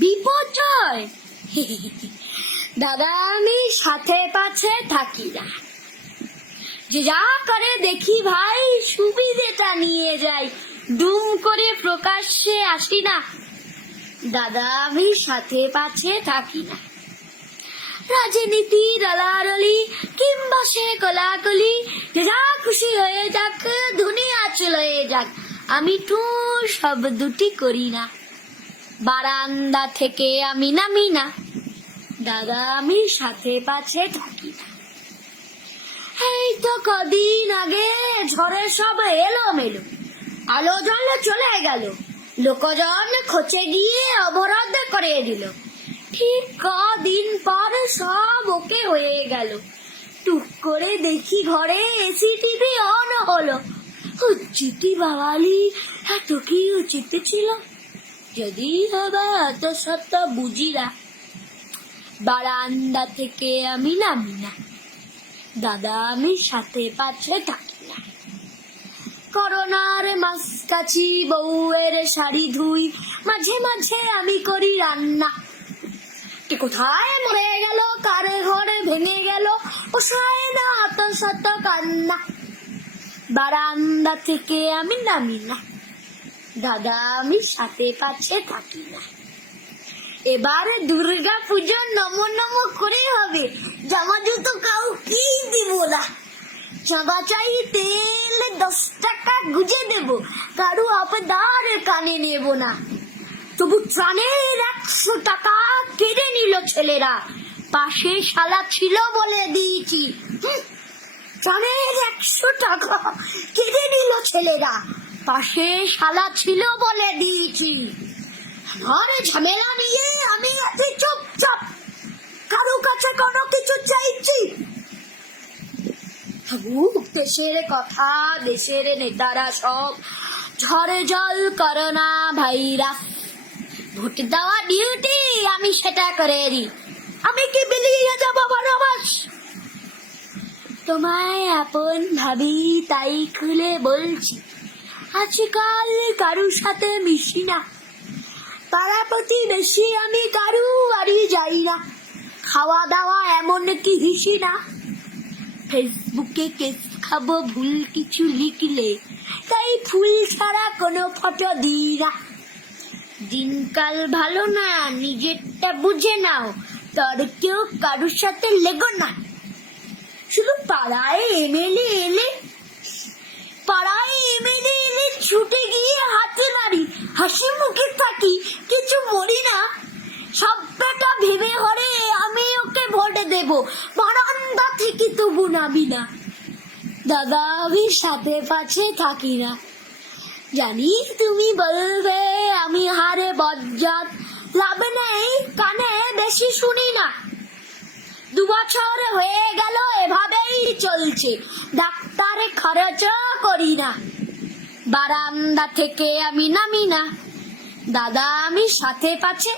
বিপর্যয়। দাদা আমি সাথে পাছে থাকি না, যে যা করে দেখি ভাই সুবিধেটা নিয়ে যাই, দুম করে প্রকাশ্যে আসি না। দাদা আমি সাথে পাছে থাকি না। রাজনীতি দলাদলি কিংবা সে কলাকলি, যা খুশি হয়ে যাক, দুনিয়া চলে যাক, আমি তো সব দুটি করি না। বারান্দা থেকে আমি নামি না, দাদা আমি সাথে পাছে থাকি না। এই তো কদিন আগে ঝড়ে সব এলোমেলো, আলো জল চলে গেল, লোকজন খোঁচে গিয়ে অবরোধ করে দিল। ঠিক কদিন পর সব ওকে হয়ে গেল, টুক করে দেখি ঘরে এসি টিভি অন হলো। উচিতি বাওয়ালি, এত কি উচিত ছিল? যদি বাবা এত সত্য বুঝিরা, বারান্দা থেকে আমি নামি না, দাদা আমি সাথে পাছে থাকি না। করোনার মাসকাছি বউয়ের শাড়ি ধুই, মাঝে মাঝে আমি করি রান্না। কে কোথায় মরে গেল, কারে ঘরে ভেঙে গেল, পোষায় না অত শত কান্না। বারান্দা থেকে আমি নামি না, দাদা আমি সাথে পাছে থাকি না। এবারে দুর্গা পুজো নম নম করে হবে, জামা জুতো কাউকে দিব না। চাঁদা চাই তেল 10 টাকা গুজে দেব, কারু আবদার কানে নেব না। তবু ত্রাণের 100 টাকা কেড়ে নিল ছেলেরা, পাশে শালা ছিল বলে দিয়েছি। ত্রাণের 100 টাকা কেড়ে নিল ছেলেরা, পাশে শালা ছিল বলে দিয়েছি। আমার ঝামেলা নিয়ে আমি এত চুপচাপ, কারো কাছে কোনো কিছু চাইছি? দেশের কথা, দেশের নেতারা সব ঝড়ে জল, করোনা ভাইরাস। ভোট দেওয়া ডিউটি, আমি সেটা করে দিই। আমি কি বেরিয়ে যাবো বনবাস? তোমায় আপন ভাবি তাই খুলে বলছি, আজকাল কারুর সাথে মিশি না। পাড়া প্রতিবেশী আমি কারু বাড়ি যাই না। খাওয়া দাওয়া এমন কি হিসি না। ফেসবুকে কেস খাবো ভুল কিছু লিখলে, তাই ফুল ছাড়া কোনো ফটো দিই না। দিনকাল ভালো না, নিজেরটা বুঝে নাও, তোর কেউ কারুর সাথে লেগো না। শুধু পাড়ায় এমএলএ এলে ছুটে গিয়ে হাতে মারি, হাসি মুখে থাকি, কিছু মরি না। সবটা ভেবে হরে আমি ওকে ভোট দেব, বারান্দা থেকে তবু নামি না, দাদা আমি সাথে পাছে থাকি না। জানি তুমি বলবে আমি হারে বজ্জাত, লাভ নেই কানে বেশি শুনি না। 2 বছর হয়ে গেল এভাবেই চলছে, ডাক্তারে খরচ করি না। বারান্দা থেকে আমি নামি না, দাদা আমি সাথে পাছে